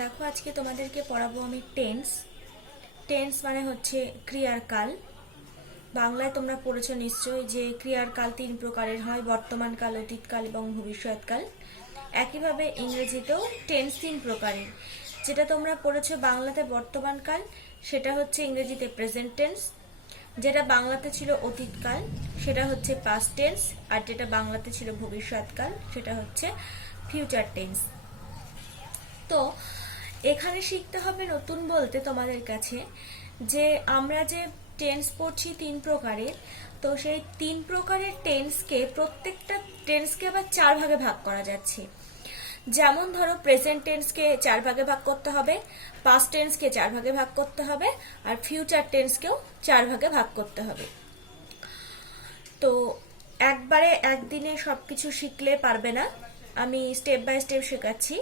দেখো আজকে তোমাদেরকে পড়াবো আমি টেন্স। টেন্স মানে হচ্ছে ক্রিয়ার কাল। বাংলায় তোমরা পড়েছো নিশ্চয়ই যে ক্রিয়ার কাল তিন প্রকারের হয়, বর্তমান কাল, অতীতকাল এবং ভবিষ্যৎকাল। একইভাবে ইংরেজিতেও টেন্স তিন প্রকারের। যেটা তোমরা পড়েছো বাংলাতে বর্তমান কাল, সেটা হচ্ছে ইংরেজিতে প্রেজেন্ট টেন্স। যেটা বাংলাতে ছিল অতীতকাল, সেটা হচ্ছে পাস্ট টেন্স। আর যেটা বাংলাতে ছিল ভবিষ্যৎকাল, সেটা হচ্ছে ফিউচার টেন্স। তো এখানে শিখতে হবে নতুন বলতে তোমাদের কাছে যে আমরা যে টেন্স পড়ছি তিন প্রকারের, তো সেই তিন প্রকারের টেন্সকে প্রত্যেকটা টেন্সকে আবার চার ভাগে ভাগ করা যাচ্ছে। যেমন ধরো প্রেজেন্ট টেন্সকে চার ভাগে ভাগ করতে হবে, পাস্ট টেন্সকে চার ভাগে ভাগ করতে হবে, আর ফিউচার টেন্সকেও চার ভাগে ভাগ করতে হবে। তো একবারে একদিনে সবকিছু শিখলে পারবে না, আমি স্টেপ বাই স্টেপ শেখাচ্ছি,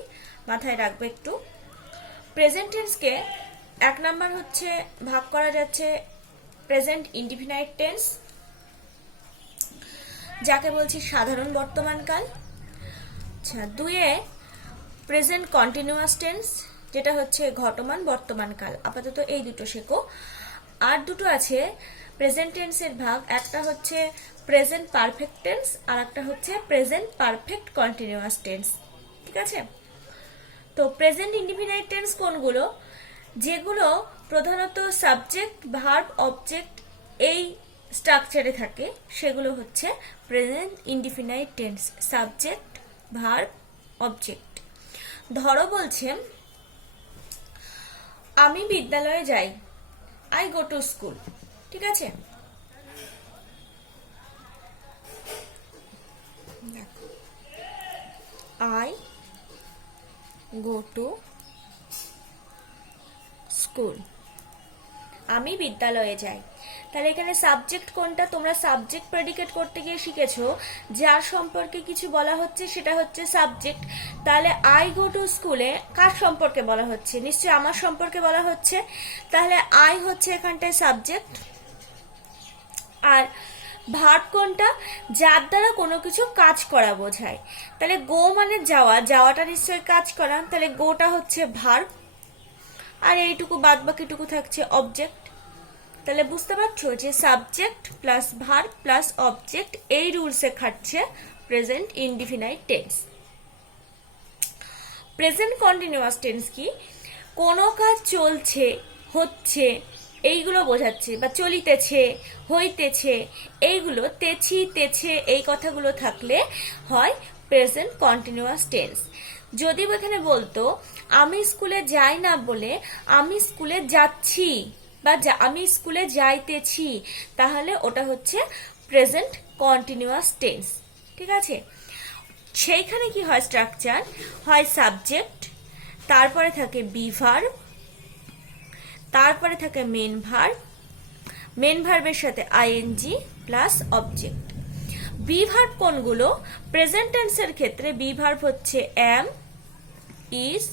মাথায় রাখবে একটু। প্রেজেন্ট টেন্সকে এক নাম্বার হচ্ছে ভাগ করা যাচ্ছে প্রেজেন্ট ইনডিফিনাইট টেন্স, যাকে বলছি সাধারণ বর্তমানকাল। আচ্ছা, দুয়ে প্রেজেন্ট কন্টিনিউয়াস টেন্স, যেটা হচ্ছে ঘটমান বর্তমানকাল। আপাতত এই দুটো শেখো। আর দুটো আছে প্রেজেন্ট টেন্সের ভাগ, একটা হচ্ছে প্রেজেন্ট পারফেক্ট টেন্স আর একটা হচ্ছে প্রেজেন্ট পারফেক্ট কন্টিনিউয়াস টেন্স। ঠিক আছে? তো প্রেজেন্ট ইনডিফিনাইট টেন্স কোনগুলো? যেগুলো প্রধানত সাবজেক্ট, ভার্ব, অবজেক্ট এই স্ট্রাকচারে থাকে, সেগুলো হচ্ছে present indefinite tense. Subject, verb, object. ধরো বলছে আমি বিদ্যালয়ে যাই, আই গো টু স্কুল। ঠিক আছে? আই গো টু স্কুল, আমি বিদ্যালয়ে যাই। তাহলে এখানে সাবজেক্ট কোনটা? তোমরা সাবজেক্ট প্রেডিকেট করতে গিয়ে শিখেছো যার সম্পর্কে কিছু বলা হচ্ছে সেটা হচ্ছে সাবজেক্ট। তাহলে আই গো টু স্কুলে কার সম্পর্কে বলা হচ্ছে? নিশ্চয়ই আমার সম্পর্কে বলা হচ্ছে। তাহলে আই হচ্ছে এখানটায় সাবজেক্ট। আর ভার্ব কোনটা? যার দ্বারা কোনো কিছু কাজ করা বোঝায়। তাহলে গো মানে যাওয়া, যাওয়াটা নিশ্চয়ই কাজ করা, তাহলে গোটা হচ্ছে ভার্ব। আর এইটুকু বাদ বাকিটুকু থাকছে অবজেক্ট। তাহলে বুঝতে পারছো যে subject plus verb plus object এই রুলসে খাটছে present indefinite tense. Present continuous tense কি? কোনো কাজ চলছে, হচ্ছে, এইগুলো বোঝাচ্ছে, বা চলিতেছে, হইতেছে, এইগুলো তেছি, তেছে এই কথাগুলো থাকলে হয় প্রেজেন্ট কন্টিনিউয়াস টেন্স। যদি এখানে বলতো আমি স্কুলে যাই না বলে আমি স্কুলে যাচ্ছি বা আমি স্কুলে যাইতেছি, তাহলে ওটা হচ্ছে প্রেজেন্ট কন্টিনিউয়াস টেন্স। ঠিক আছে? সেইখানে কি হয় স্ট্রাকচার? হয় সাবজেক্ট, তারপরে থাকে বি ভার্ব, তারপরে থাকে মেন ভার্ব, মেন ভার্বের সাথে ING plus object. Be verb কোনগুলো? প্রেজেন্ট টেন্সের ক্ষেত্রে বি ভার্ব হচ্ছে এম, ইজ,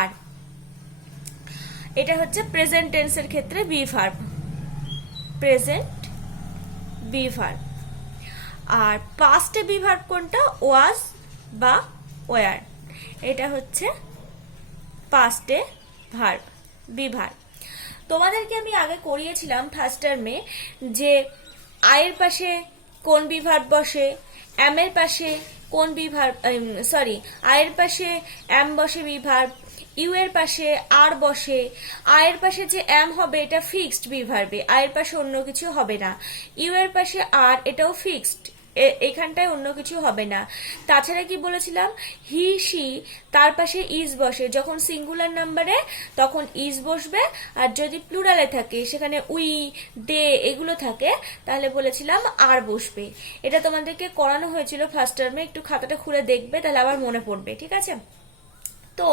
আর। এটা হচ্ছে প্রেজেন্ট টেন্সের ক্ষেত্রে be verb, present be verb. আর পাস্টে বি ভার্ব কোনটা? ওয়াজ বা ওয়ার। এটা হচ্ছে পাস্টে ভার্ব, বি ভার্ব। তোমাদেরকে আমি আগে করিয়েছিলাম ফার্স্ট টার্মে যে আয়ের পাশে কোন বি ভার্ব বসে, এম এর পাশে কোন বি ভার্ব, সরি, আয়ের পাশে এম বসে বি ভার্ব, ইউ এর পাশে আর বসে। আয়ের পাশে যে এম হবে এটা ফিক্সড বি ভার্বে, আয়ের পাশে অন্য কিছু হবে না। ইউ এর পাশে আর, এটাও ফিক্সড, এখানটায় অন্য কিছু হবে না। তাছাড়া কি বলেছিলাম? হি, সি, তার পাশে ইজ বসে। যখন সিঙ্গুলার নাম্বারে তখন ইজ বসবে, আর যদি প্লুরালে থাকে সেখানে উই, দে এগুলো থাকে, তাহলে বলেছিলাম আর বসবে। এটা তোমাদেরকে করানো হয়েছিল ফার্স্ট টার্মে, একটু খাতাটা খুলে দেখবে, তাহলে আবার মনে পড়বে। ঠিক আছে? তো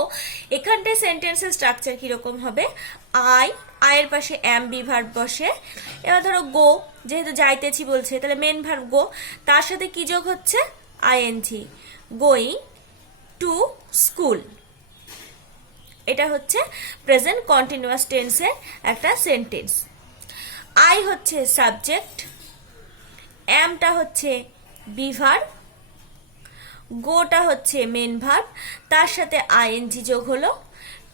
এখানটায় সেন্টেন্সের স্ট্রাকচার কিরকম হবে? আয়ের পাশে এম বি ভার্ব বসে। এবার ধরো গো, যেহেতু যাইতেছি বলছে, তাহলে মেন ভার্ব গো, তার সাথে কি যোগ হচ্ছে? ING, going to school. এটা হচ্ছে প্রেজেন্ট কন্টিনিউয়াস টেন্সের একটা সেন্টেন্স। আই হচ্ছে সাবজেক্ট, এমটা হচ্ছে বি ভার্ব, গোটা হচ্ছে মেন ভার্ব, তার সাথে আইএনজি যোগ হলো,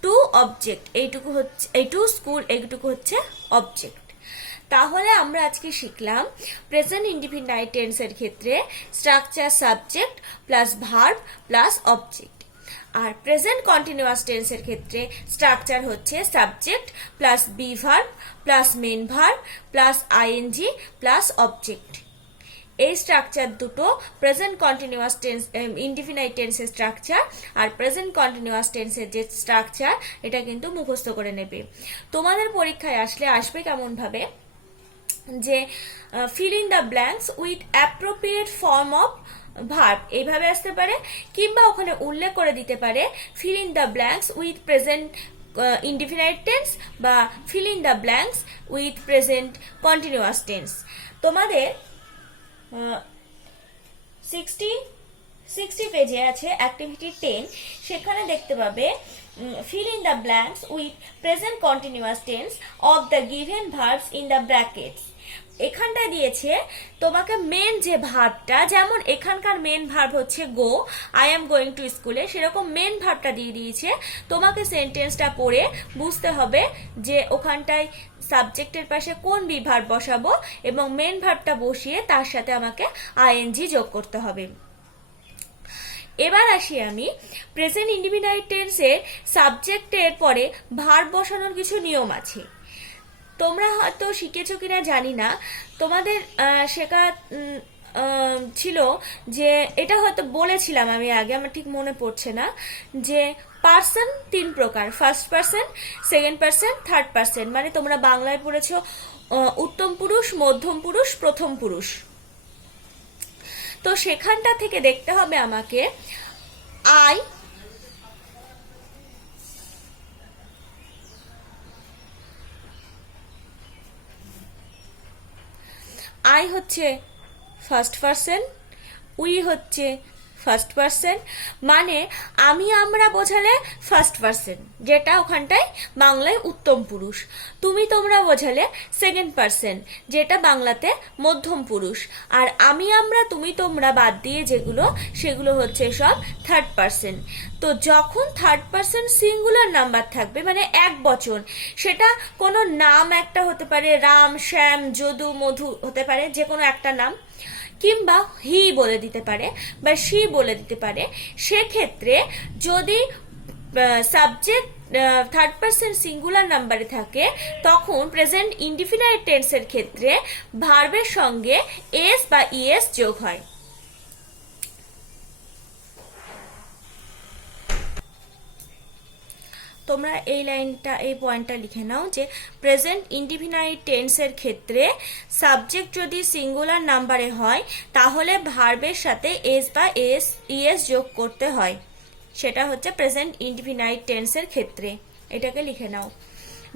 টু অবজেক্ট, এইটুকু হচ্ছে, এইটু স্কুল, এইটুকু হচ্ছে অবজেক্ট। তাহলে আমরা আজকে শিখলাম প্রেজেন্ট ইনডিফিনাইট টেন্সের ক্ষেত্রে structure subject plus verb plus object, আর প্রেজেন্ট কন্টিনিউয়াস টেন্সের ক্ষেত্রে স্ট্রাকচার হচ্ছে subject plus be verb plus main verb plus ING plus object. এই স্ট্রাকচার দুটো প্রেজেন্ট কন্টিনিউয়াস টেন্স ইনডিফিনাইট টেন্সের স্ট্রাকচার, আর প্রেজেন্ট কন্টিনিউয়াস টেন্সের যে স্ট্রাকচার এটা কিন্তু মুখস্থ করে নেবে। তোমাদের পরীক্ষায় আসবে কেমন ভাবে, যে fill in the blanks with appropriate form of verb, এইভাবে আসতে পারে, কিংবা ওখানে উল্লেখ করে দিতে পারে fill in the blanks with present indefinite tense বা fill in the blanks with present continuous tense. তোমাদের 60 পেজে আছে অ্যাক্টিভিটি 10, সেখানে দেখতে পাবে fill in the blanks with present continuous tense of the given verbs in the brackets। এখানটা দিয়েছে তোমাকে মেন যে ভার্বটা, যেমন এখানকার মেন ভার্ব হচ্ছে গো, আই এম গোয়িং টু স্কুলে, সেরকম মেন ভার্বটা দিয়ে দিয়েছে। তোমাকে সেন্টেন্সটা পড়ে বুঝতে হবে যে ওখানটায় সাবজেক্টের পাশে কোন বি ভার্ব বসাবো, এবং মেন ভার্বটা বসিয়ে তার সাথে আমাকে আইএনজি যোগ করতে হবে। এবার আসি আমি প্রেজেন্ট ইনডিফিনাইট টেন্সের সাবজেক্টের পরে ভার্ব বসানোর কিছু নিয়ম আছে। তোমরা হয়তো শিখেছো কিনা জানি না, তোমাদের শেখা ছিল যে, এটা হয়তো বলেছিলাম আমি আগে, আমার ঠিক মনে পড়ছে না, যে পার্সন 3 প্রকার, first person, second person, third person. মানে তোমরা বাংলায় পড়েছো উত্তম পুরুষ, মধ্যম পুরুষ, প্রথম পুরুষ। তো সেখানটা থেকে দেখতে হবে আমাকে আই হচ্ছে ফার্স্ট পার্সন, উই হচ্ছে ফার্স্ট পার্সন, মানে আমি আমরা বোঝালে ফার্স্ট পার্সন, যেটা ওখানটায় বাংলায় উত্তম পুরুষ। তুমি তোমরা বোঝালে সেকেন্ড পার্সন, যেটা বাংলাতে মধ্যম পুরুষ। আর আমি আমরা তুমি তোমরা বাদ দিয়ে যেগুলো, সেগুলো হচ্ছে সব থার্ড পার্সন। তো যখন থার্ড পার্সন সিঙ্গুলার নাম্বার থাকবে, মানে এক বচন, সেটা কোনো নাম একটা হতে পারে, রাম, শ্যাম, যদু, মধু হতে পারে, যে কোনো একটা নাম, কিংবা হি বলে দিতে পারে বা শি বলে দিতে পারে। সেক্ষেত্রে যদি সাবজেক্ট থার্ড পার্সন সিঙ্গুলার নাম্বারে থাকে, তখন প্রেজেন্ট ইনডিফিনাইট টেন্সের ক্ষেত্রে ভার্বের সঙ্গে এস বা ইএস যোগ হয়। তোমরা এই লাইনটা, এই পয়েন্টটা লিখে নাও যে প্রেজেন্ট ইনডিফিনাইট টেন্সের ক্ষেত্রে সাবজেক্ট যদি সিঙ্গুলার নাম্বারে হয়, তাহলে ভার্বের সাথে এস বা ইএস যোগ করতে হয়। সেটা হচ্ছে প্রেজেন্ট ইনডিফিনাইট টেন্সের ক্ষেত্রে। এটাকে লিখে নাও,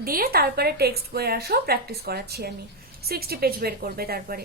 দিয়ে তারপরে টেক্সট বইয়ে আসো, প্র্যাকটিস করাচ্ছি আমি। 60 পেজ বের করবে তারপরে।